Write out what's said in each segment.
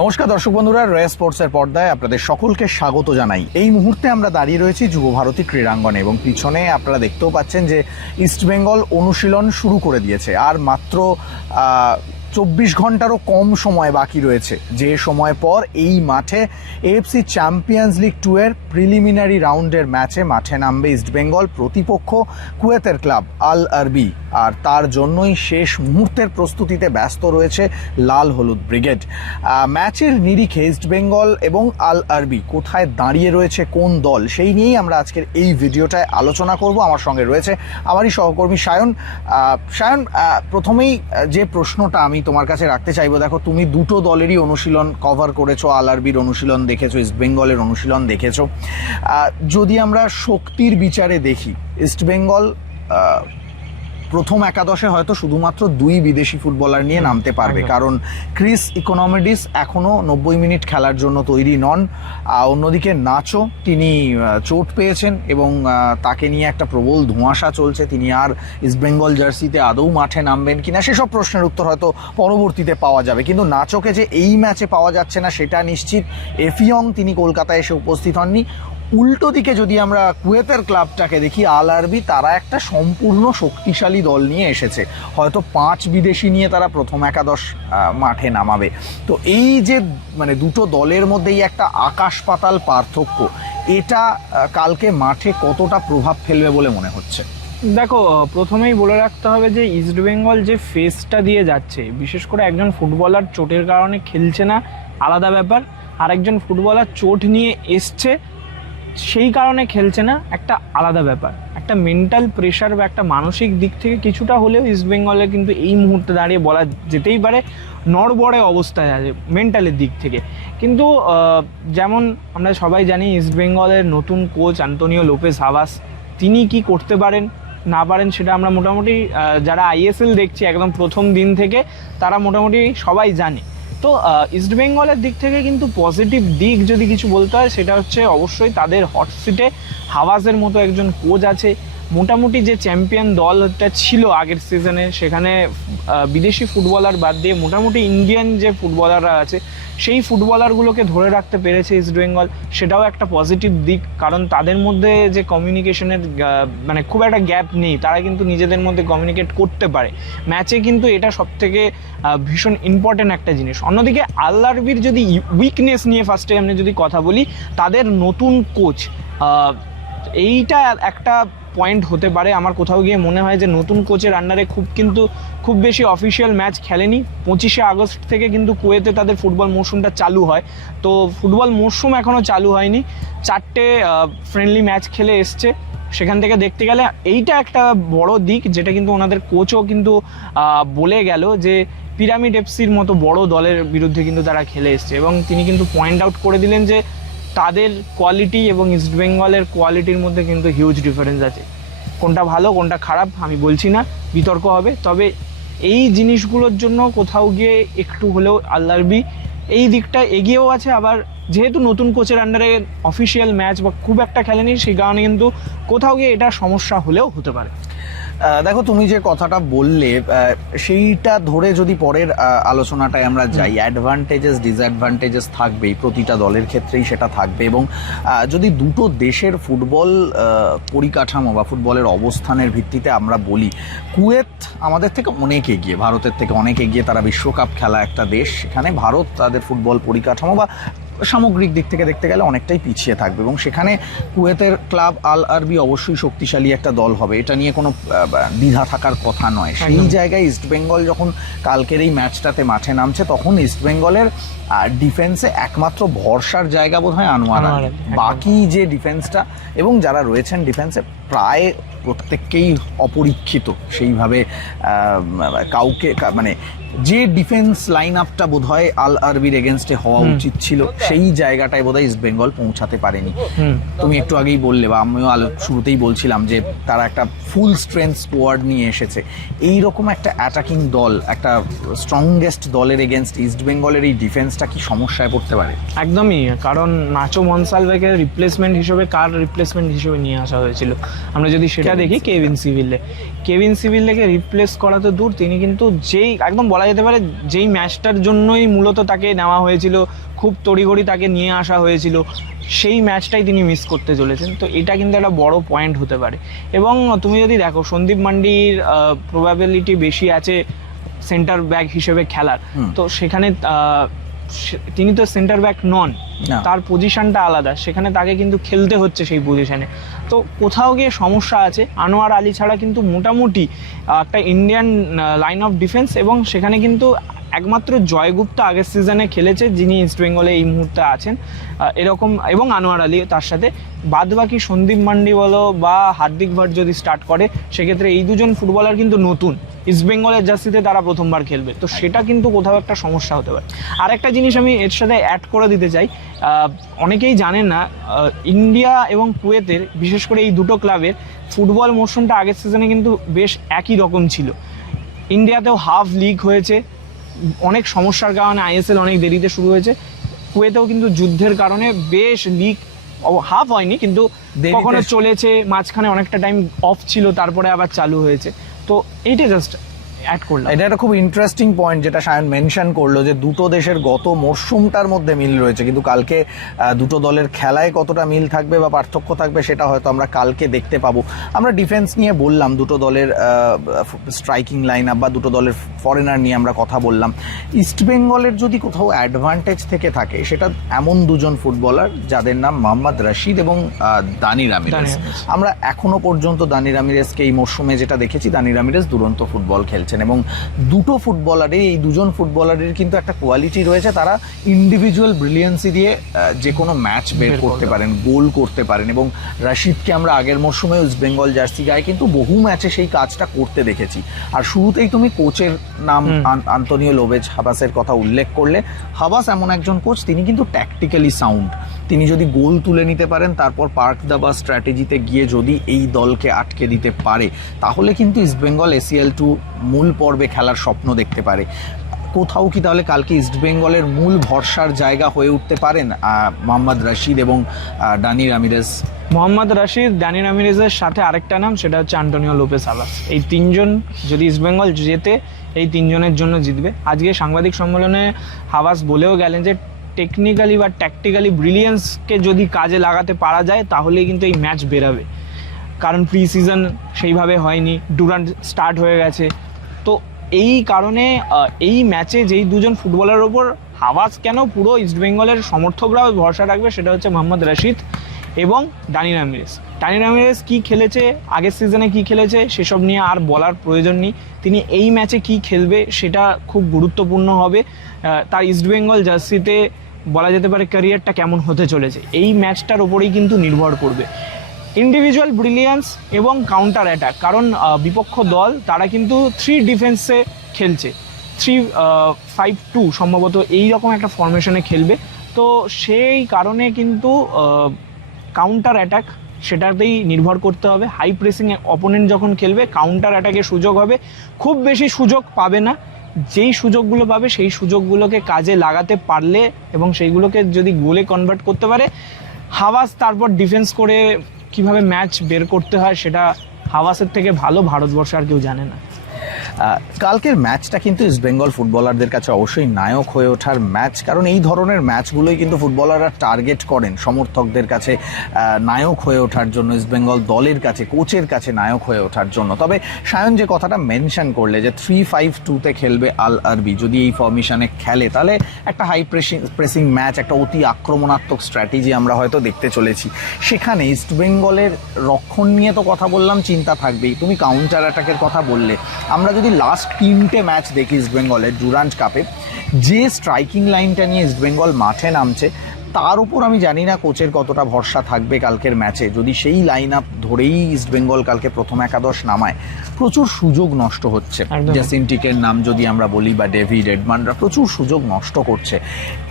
নমস্কার দর্শক বন্ধুরা, রয়্যাল স্পোর্টসের পর্দায় আপনাদের সকলকে স্বাগত জানাই। এই মুহূর্তে আমরা দাঁড়িয়ে রয়েছি যুব ভারতী ক্রীড়াঙ্গনে এবং পিছনে আপনারা দেখতেও পাচ্ছেন যে ইস্টবেঙ্গল অনুশীলন শুরু করে দিয়েছে। আর মাত্র 24 ঘন্টারও কম সময় বাকি রয়েছে, যে সময় পর এই মাঠে এএফসি চ্যাম্পিয়ন্স লিগ 2 এর প্রিলিমিনারি রাউন্ডের ম্যাচে মাঠে নামবে ইস্টবেঙ্গল। প্রতিপক্ষ কুয়েতের ক্লাব আল আরবি, আর তার জন্যই শেষ মুহূর্তের প্রস্তুতিতে ব্যস্ত রয়েছে লাল হলুদ ব্রিগেড। ম্যাচের নিরিখে ইস্টবেঙ্গল এবং আল আরবি কোথায় দাঁড়িয়ে রয়েছে, কোন দল, সেই নিয়েই আমরা আজকের এই ভিডিওটায় আলোচনা করব। আমার সঙ্গে রয়েছে আমারই সহকর্মী সায়ন। প্রথমেই যে প্রশ্নটা আমি তোমার কাছে রাখতে চাইবো, দেখো তুমি দুটো দলেরই অনুশীলন কভার করেছো, আল আরবির অনুশীলন দেখেছো, ইস্টবেঙ্গলের অনুশীলন দেখেছো। যদি আমরা শক্তির বিচারে দেখি, ইস্টবেঙ্গল প্রথম একাদশে হয়তো শুধুমাত্র 2 বিদেশি ফুটবলার নিয়ে নামতে পারবে, কারণ ক্রিস ইকোনমিডিস এখনও 90 মিনিট খেলার জন্য তৈরি নন। অন্যদিকে নাচো, তিনি চোট পেয়েছেন এবং তাকে নিয়ে একটা প্রবল ধোঁয়াশা চলছে। তিনি আর ইস্টবেঙ্গল জার্সিতে আদৌ মাঠে নামবেন কিনা সেসব প্রশ্নের উত্তর হয়তো পরবর্তীতে পাওয়া যাবে, কিন্তু নাচোকে যে এই ম্যাচে পাওয়া যাচ্ছে না সেটা নিশ্চিত। এফিয়ং, তিনি কলকাতায় এসে উপস্থিত হননি। উল্টো দিকে যদি আমরা কুয়েতের ক্লাবটাকে দেখি, আল আরবি, তারা একটা সম্পূর্ণ শক্তিশালী দল নিয়ে এসেছে। হয়তো 5 বিদেশি নিয়ে তারা প্রথম একাদশ মাঠে নামাবে। তো এই যে দুটো দলের মধ্যেই একটা আকাশ পাতাল পার্থক্য, এটা কালকে মাঠে কতটা প্রভাব ফেলবে বলে মনে হচ্ছে? দেখো, প্রথমেই বলে রাখতে হবে যে ইস্টবেঙ্গল যে ফেসটা দিয়ে যাচ্ছে, বিশেষ করে একজন ফুটবলার চোটের কারণে খেলছে না, আলাদা ব্যাপার। আর একজন ফুটবলার চোট নিয়ে এসছে, সেই কারণে খেলছে না, একটা আলাদা ব্যাপার। একটা মেন্টাল প্রেশার বা একটা মানসিক দিক থেকে কিছুটা হলেও ইস্টবেঙ্গলের কিন্তু এই মুহূর্তে দাঁড়িয়ে বলা যেতেই পারে নড়বড়ে অবস্থায় আছে মেন্টালের দিক থেকে। কিন্তু যেমন আমরা সবাই জানি, ইস্টবেঙ্গলের নতুন কোচ আন্তোনিও লোপেজ হাভাস, তিনি কি করতে পারেন না পারেন সেটা আমরা মোটামুটি যারা আইএসএল দেখছি একদম প্রথম দিন থেকে, তারা মোটামুটি সবাই জানে। তো ইস্টবেঙ্গলের দিক থেকে কিন্তু পজিটিভ দিক যদি কিছু বলতে হয়, সেটা হচ্ছে অবশ্যই তাদের হট সিটে হাওয়াজের মতো একজন কোচ আছে। মোটামুটি যে চ্যাম্পিয়ন দলটা ছিল আগের সিজনে, সেখানে বিদেশি ফুটবলার বাদ দিয়ে মোটামুটি ইন্ডিয়ান যে ফুটবলাররা আছে সেই ফুটবলারগুলোকে ধরে রাখতে পেরেছে ইস্টবেঙ্গল, সেটাও একটা পজিটিভ দিক। কারণ তাদের মধ্যে যে কমিউনিকেশনের খুব একটা গ্যাপ নেই, তারা কিন্তু নিজেদের মধ্যে কমিউনিকেট করতে পারে ম্যাচে, কিন্তু এটা সবথেকে ভীষণ ইম্পর্টেন্ট একটা জিনিস। অন্যদিকে আল আরবির যদি উইকনেস নিয়ে ফার্স্টে আমি যদি কথা বলি, তাদের নতুন কোচ, এইটা একটা পয়েন্ট হতে পারে। আমার কোথাও গিয়ে মনে হয় যে নতুন কোচের আন্ডারে খুব বেশি অফিসিয়াল ম্যাচ খেলেনি। 25শে আগস্ট থেকে কিন্তু কুয়েতে তাদের ফুটবল মরশুমটা চালু হয়, তো ফুটবল মরশুম এখনও চালু হয়নি। 4টে ফ্রেন্ডলি ম্যাচ খেলে এসছে। সেখান থেকে দেখতে গেলে এইটা একটা বড় দিক, যেটা কিন্তু ওনাদের কোচও কিন্তু বলে গেল যে পিরামিড এফসির মতো বড় দলের বিরুদ্ধে কিন্তু তারা খেলে এসছে, এবং তিনি কিন্তু পয়েন্ট আউট করে দিলেন যে তাদের কোয়ালিটি এবং ইস্টবেঙ্গলের কোয়ালিটির মধ্যে কিন্তু হিউজ ডিফারেন্স আছে। কোনটা ভালো কোনটা খারাপ আমি বলছি না, বিতর্ক হবে, তবে এই জিনিসগুলোর জন্য কোথাও গিয়ে একটু হলেও আল আরবি এই দিকটা এগিয়েও আছে। আবার যেহেতু নতুন কোচের আন্ডারে অফিসিয়াল ম্যাচ বা খুব একটা খেলেনি, সেই কারণে কিন্তু কোথাও গিয়ে এটা সমস্যা হলেও হতে পারে। দেখো, তুমি যে কথাটা বললে সেইটা ধরে যদি পরের আলোচনাটায় আমরা যাই, অ্যাডভান্টেজেস ডিসঅ্যাডভান্টেজেস থাকবেই, প্রতিটা দলের ক্ষেত্রেই সেটা থাকবে। এবং যদি দুটো দেশের ফুটবল পরিকাঠামো বা ফুটবলের অবস্থানের ভিত্তিতে আমরা বলি, কুয়েত আমাদের থেকে অনেক এগিয়ে, ভারতের থেকে অনেক এগিয়ে। তারা বিশ্বকাপ খেলা একটা দেশ, সেখানে ভারত তাদের ফুটবল পরিকাঠামো বা সামগ্রিক দিক থেকে দেখতে গেলে অনেকটাই পিছিয়ে থাকবে, এবং সেখানে কুয়েতের ক্লাব আল আরবি অবশ্যই শক্তিশালী একটা দল হবে, এটা নিয়ে কোনো দ্বিধা থাকার কথা নয়। সেই জায়গায় ইস্টবেঙ্গল যখন কালকের এই ম্যাচটাতে মাঠে নামছে, তখন ইস্টবেঙ্গলের ডিফেন্সে একমাত্র ভরসার জায়গা বোধ হয় আনোয়ার। বাকি যে ডিফেন্সটা এবং যারা রয়েছেন ডিফেন্সে, প্রায় প্রত্যেককেই অপরীক্ষিত। সেইভাবে কাউকে যে ডিফেন্স লাইন আপটা বোধ হয় আল আরবির এগেনস্টে হওয়া উচিত ছিল, সেই জায়গাটায় বোধহয় ইস্ট বেঙ্গল পৌঁছাতে পারেনি। তুমি একটু আগেই বললে বা আমিও শুরুতেই বলছিলাম যে তারা একটা ফুল স্ট্রেংথ স্কোয়াড নিয়ে এসেছে। এইরকম একটা অ্যাটাকিং দল, একটা স্ট্রংগেস্ট দলের এগেনস্ট ইস্ট বেঙ্গলের এই ডিফেন্সটা কি সমস্যায় পড়তে পারে? একদমই, কারণ নাচো মনসালভেকে রিপ্লেসমেন্ট হিসেবে কার রিপ্লেসমেন্ট হিসেবে নিয়ে আসা হয়েছিল আমরা যদি সেটা দেখি, কেভিন সিভিলকে রিপ্লেস করা তো দূর, তিনি কিন্তু যেই একদম বলা যেতে পারে যেই ম্যাচটার জন্যই মূলত তাকে নেওয়া হয়েছিল, খুব তড়িঘড়ি তাকে নিয়ে আসা হয়েছিল, সেই ম্যাচটাই তিনি মিস করতে চলেছেন। তো এটা কিন্তু একটা বড় পয়েন্ট হতে পারে। এবং তুমি যদি দেখো সন্দীপ মান্ডির প্রবাবিলিটি বেশি আছে সেন্টার ব্যাক হিসেবে খেলার, তো সেখানে তিনি তো সেন্টার ব্যাক নন, তার পজিশনটা আলাদা, সেখানে তাকে কিন্তু খেলতে হচ্ছে সেই পজিশনে। তো কোথাও গিয়ে সমস্যা আছে। আনোয়ার আলী ছাড়া কিন্তু মোটামুটি একটা ইন্ডিয়ান লাইন অফ ডিফেন্স, এবং সেখানে কিন্তু একমাত্র জয়গুপ্ত আগের সিজনে খেলেছে যিনি ইস্ট বেঙ্গলে এই মুহূর্তে আছেন এরকম, এবং আনোয়ার আলী তার সাথে। বাদবাকি সন্দীপ মান্ডি বলো বা হার্দিক ভাট যদি স্টার্ট করে, সেক্ষেত্রে এই দুজন ফুটবলার কিন্তু নতুন, ইস্ট বেঙ্গলের জার্সিতে তারা প্রথমবার খেলবে, তো সেটা কিন্তু কোথাও একটা সমস্যা হতে পারে। আর একটা জিনিস আমি এর সাথে অ্যাড করে দিতে চাই, অনেকেই জানেন না ইন্ডিয়া এবং কুয়েতের, বিশেষ করে এই দুটো ক্লাবের ফুটবল মরশুমটা আগের সিজনে কিন্তু বেশ একই রকম ছিল। ইন্ডিয়াতেও হাফ লিগ হয়েছে, অনেক সমস্যার কারণে আইএসএল অনেক দেরিতে শুরু হয়েছে। কুয়েতেও কিন্তু যুদ্ধের কারণে বেশ লিগ হাফ হয়নি, কিন্তু কখনো চলেছে, মাঝখানে অনেকটা টাইম অফ ছিল, তারপরে আবার চালু হয়েছে। তো এইটা জাস্ট অ্যাড করলাম। এটা একটা খুব ইন্টারেস্টিং পয়েন্ট যেটা সায়ন মেনশন করলো, যে দুটো দেশের গত মরশুমটার মধ্যে মিল রয়েছে, কিন্তু কালকে দুটো দলের খেলায় কতটা মিল থাকবে বা পার্থক্য থাকবে সেটা হয়তো আমরা কালকে দেখতে পাবো। আমরা ডিফেন্স নিয়ে বললাম, দুটো দলের স্ট্রাইকিং লাইন আপ বা দুটো দলের ফরেনার নিয়ে আমরা কথা বললাম। ইস্ট বেঙ্গলের যদি কোথাও অ্যাডভান্টেজ থেকে থাকে, সেটা এমন দুজন ফুটবলার যাদের নাম মোহাম্মদ রশিদ এবং দানি রামিরেজ। আমরা এখনো পর্যন্ত দানি রামিরেজকে এই মরশুমে যেটা দেখেছি, দানি রামিরেজ দুরন্ত ফুটবল খেলছেন, এবং দুটো ফুটবলারের, এই দুজন ফুটবলারের কিন্তু একটা কোয়ালিটি রয়েছে, তারা ইন্ডিভিজুয়াল ব্রিলিয়েন্সি দিয়ে যে কোনো ম্যাচ বের করতে পারেন, গোল করতে পারেন। এবং রশিদকে আমরা আগের মরশুমে ইস্ট বেঙ্গল জার্সি গায়ে কিন্তু বহু ম্যাচে সেই কাজটা করতে দেখেছি। আর শুরুতেই তুমি কোচের নাম আন্তোনিও লোবেজ হাবাসের কথা উল্লেখ করলে, হাবাস এমন একজন কোচ, তিনি কিন্তু ট্যাকটিক্যালি সাউন্ড। তিনি যদি গোল তুলে নিতে পারেন, তারপর পার্ক দা বাস স্ট্র্যাটেজিতে গিয়ে যদি এই দলকে আটকে দিতে পারে, তাহলে কিন্তু ইস্ট বেঙ্গল এসিএল 2 মূল পর্বে খেলার স্বপ্ন দেখতে পারে। কোথাও কি তাহলে কালকে ইস্ট বেঙ্গলের মূল ভরসার জায়গা হয়ে উঠতে পারেন মোহাম্মদ রশিদ এবং দানি রামিরেজ? মোহাম্মদ রশিদ, দানি রামিরেজের সাথে আরেকটা নাম, সেটা হচ্ছে আন্তোনিও লোপেজ হাবাস। এই তিনজন যদি ইস্ট বেঙ্গল জেতে, এই তিনজনের জন্য জিতবে। আজকে সাংবাদিক সম্মেলনে হাবাস বলেও গেলেন যে টেকনিক্যালি বা ট্যাকটিক্যালি ব্রিলিয়েন্সকে যদি কাজে লাগাতে পারা যায়, তাহলেই কিন্তু এই ম্যাচ বেরাবে। কারণ প্রি সিজন সেইভাবে হয়নি, ডুরান্ট স্টার্ট হয়ে গেছে। তো এই কারণে এই ম্যাচে যেই দুজন ফুটবলারের ওপর হাবাস কেন পুরো ইস্ট বেঙ্গলের সমর্থকরাও ভরসা রাখবে, সেটা হচ্ছে মোহাম্মদ রশিদ এবং দানি রামিরেজ। দানি রামিরেজ কী খেলেছে, আগের সিজনে কী খেলেছে, সেসব নিয়ে আর বলার প্রয়োজন নেই। তিনি এই ম্যাচে কী খেলবে সেটা খুব গুরুত্বপূর্ণ হবে। তার ইস্ট বেঙ্গল জার্সিতে বলা যেতে পারে ক্যারিয়ারটা কেমন হতে চলেছে, এই ম্যাচটার ওপরেই কিন্তু নির্ভর করবে। ইন্ডিভিজুয়াল ব্রিলিয়ান্স এবং কাউন্টার অ্যাটাক, কারণ বিপক্ষ দল তারা কিন্তু 3 ডিফেন্সে খেলছে, 3-5-2 সম্ভবত এই রকম একটা ফরমেশনে খেলবে। তো সেই কারণে কিন্তু কাউন্টার অ্যাটাক সেটাতেই নির্ভর করতে হবে। হাই প্রেসিং অপোনেন্ট যখন খেলবে, কাউন্টার অ্যাটাকের সুযোগ হবে, খুব বেশি সুযোগ পাবে না। যেই সুযোগগুলো পাবে সেই সুযোগগুলোকে কাজে লাগাতে পারলে এবং সেইগুলোকে যদি গোলে কনভার্ট করতে পারে, হাবাস তারপর ডিফেন্স করে কিভাবে ম্যাচ বের করতে হয় সেটা হাবাসের থেকে ভালো ভারতবর্ষে আর কেউ জানে না। কালকের ম্যাচটা কিন্তু ইস্ট বেঙ্গল ফুটবলারদের কাছে অবশ্যই নায়ক হয়ে ওঠার ম্যাচ, কারণ এই ধরনের ম্যাচগুলোই কিন্তু ফুটবলাররা টার্গেট করেন সমর্থকদের কাছে নায়ক হয়ে ওঠার জন্য, ইস্ট বেঙ্গল দলের কাছে, কোচের কাছে নায়ক হয়ে ওঠার জন্য। তবে সায়ন যে কথাটা মেনশন করলে যে 3-5-2-তে খেলবে আল আরবি, যদি এই ফরমেশনে খেলে তাহলে একটা হাই প্রেসিং ম্যাচ, একটা অতি আক্রমণাত্মক স্ট্র্যাটেজি আমরা হয়তো দেখতে চলেছি। সেখানে ইস্ট বেঙ্গলের রক্ষণ নিয়ে তো কথা বললাম, চিন্তা থাকবেই। তুমি কাউন্টার অ্যাটাকের কথা বললে, আমরা যদি লাস্ট 3টে ম্যাচ দেখি ইস্ট বেঙ্গলের ডুরান্ট কাপে, যে স্ট্রাইকিং লাইনটা নিয়ে ইস্ট বেঙ্গল মাঠে নামছে, তার উপর আমি জানি না কোচের কতটা ভরসা থাকবে কালকের ম্যাচে। যদি সেই লাইন আপ ধরেই ইস্টবেঙ্গল কালকে প্রথম একাদশ নামায়, প্রচুর সুযোগ নষ্ট হচ্ছে। একদম। জেসিন্টিকের নাম যদি আমরা বলি বা ডেভিড এডমানরা প্রচুর সুযোগ নষ্ট করছে।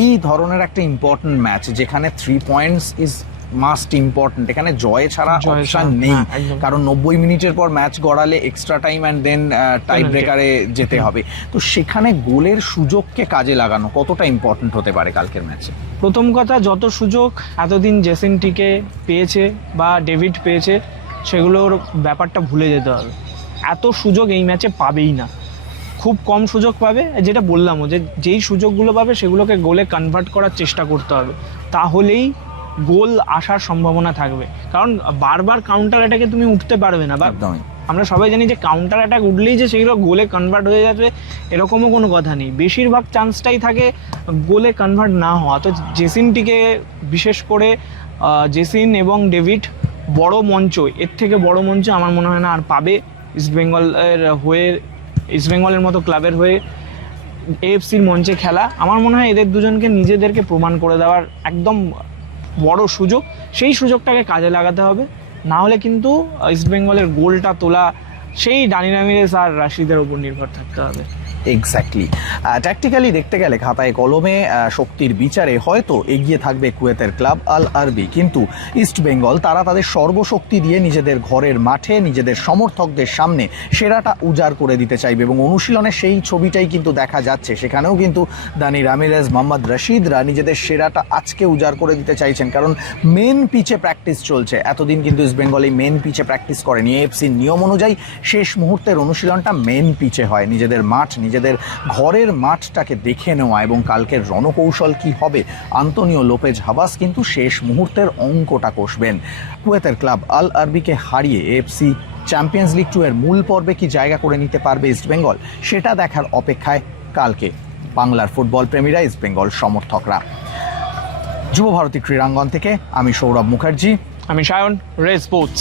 এই ধরনের একটা ইম্পর্টেন্ট ম্যাচ যেখানে 3 পয়েন্টস ইজ মাস্ট ইম্পর্টেন্ট, এখানে জয় ছাড়া জয় অপশন ছাড়া, নেই। হ্যাঁ, একদম। কারণ 90 মিনিটের পর ম্যাচ গড়ালে extra time and then tie ব্রেকারে যেতে হবে। তো সেখানে গোলের সুযোগকে কাজে লাগানো কতটা ইম্পর্টেন্ট হতে পারে কালকের ম্যাচে? প্রথম কথা, যত সুযোগ এতদিন জেসিনটিকে পেয়েছে বা ডেভিড পেয়েছে, সেগুলোর ব্যাপারটা ভুলে যেতে হবে। এত সুযোগ এই ম্যাচে পাবেই না, খুব কম সুযোগ পাবে। যেটা বললামও, যে যেই সুযোগগুলো পাবে সেগুলোকে গোলে কনভার্ট করার চেষ্টা করতে হবে, তাহলেই গোল আসার সম্ভাবনা থাকবে। কারণ বারবার কাউন্টার অ্যাটাকে তুমি উঠতে পারবে না, বা একদমই। আমরা সবাই জানি যে কাউন্টার অ্যাটাক উঠলেই যে সেগুলো গোলে কনভার্ট হয়ে যাবে এরকমও কোনো কথা নেই। বেশিরভাগ চান্সটাই থাকে গোলে কনভার্ট না হওয়া। তো জেসিনটিকে বিশেষ করে জেসিন এবং ডেভিড বড় মঞ্চ, এর থেকে বড় মঞ্চ আমার মনে হয় না আর পাবে ইস্টবেঙ্গলের হয়ে, ইস্টবেঙ্গলের মতো ক্লাবের হয়ে এএফসির মঞ্চে খেলা। আমার মনে হয় এদের দুজনকে নিজেদেরকে প্রমাণ করে দেওয়ার একদম বড় সুযোগ, সেই সুযোগটাকে কাজে লাগাতে হবে। না হলে কিন্তু ইস্টবেঙ্গলের গোলটা তোলা সেই ডানি রামিরেস আর রাশিদের উপর নির্ভর থাকতে হবে। এক্স্যাক্টলি। ট্যাকটিক্যালি দেখতে গেলে খাতায় কলমে শক্তির বিচারে হয়তো এগিয়ে থাকবে কুয়েতের ক্লাব আল আরবি, কিন্তু ইস্টবেঙ্গল তারা তাদের সর্বশক্তি দিয়ে নিজেদের ঘরের মাঠে নিজেদের সমর্থকদের সামনে সেরাটা উজাড় করে দিতে চাইবে এবং অনুশীলনে সেই ছবিটাই কিন্তু দেখা যাচ্ছে। সেখানেও কিন্তু দানি রামিরেজ, মোহাম্মদ রশিদরা নিজেদের সেরাটা আজকে উজাড় করে দিতে চাইছেন, কারণ মেন পিচে প্র্যাকটিস চলছে। এতদিন কিন্তু ইস্টবেঙ্গল এই মেন পিচে প্র্যাকটিস করেনি। এএফসির নিয়ম অনুযায়ী শেষ মুহূর্তের অনুশীলনটা মেন পিচে হয়, নিজেদের মাঠ, নিজেদের ঘরের মাঠটাকে দেখে নেওয়া। এবং কালকের রণকৌশল কি হবে, আন্তোনিও লোপেজ হাবাস কিন্তু শেষ মুহূর্তের অঙ্কটা কষবেন। কুয়েতের ক্লাব আল আরবিকে হারিয়ে এএফসি চ্যাম্পিয়ন্স লিগ 2 এর মূল পর্বে কি জায়গা করে নিতে পারবে ইস্টবেঙ্গল, সেটা দেখার অপেক্ষায় কালকে বাংলার ফুটবল প্রেমীরা, ইস্টবেঙ্গল সমর্থকরা। যুব ভারতী ক্রীড়াঙ্গন থেকে আমি সৌরভ মুখার্জি, আমি সায়ন, রেড স্পোর্টস।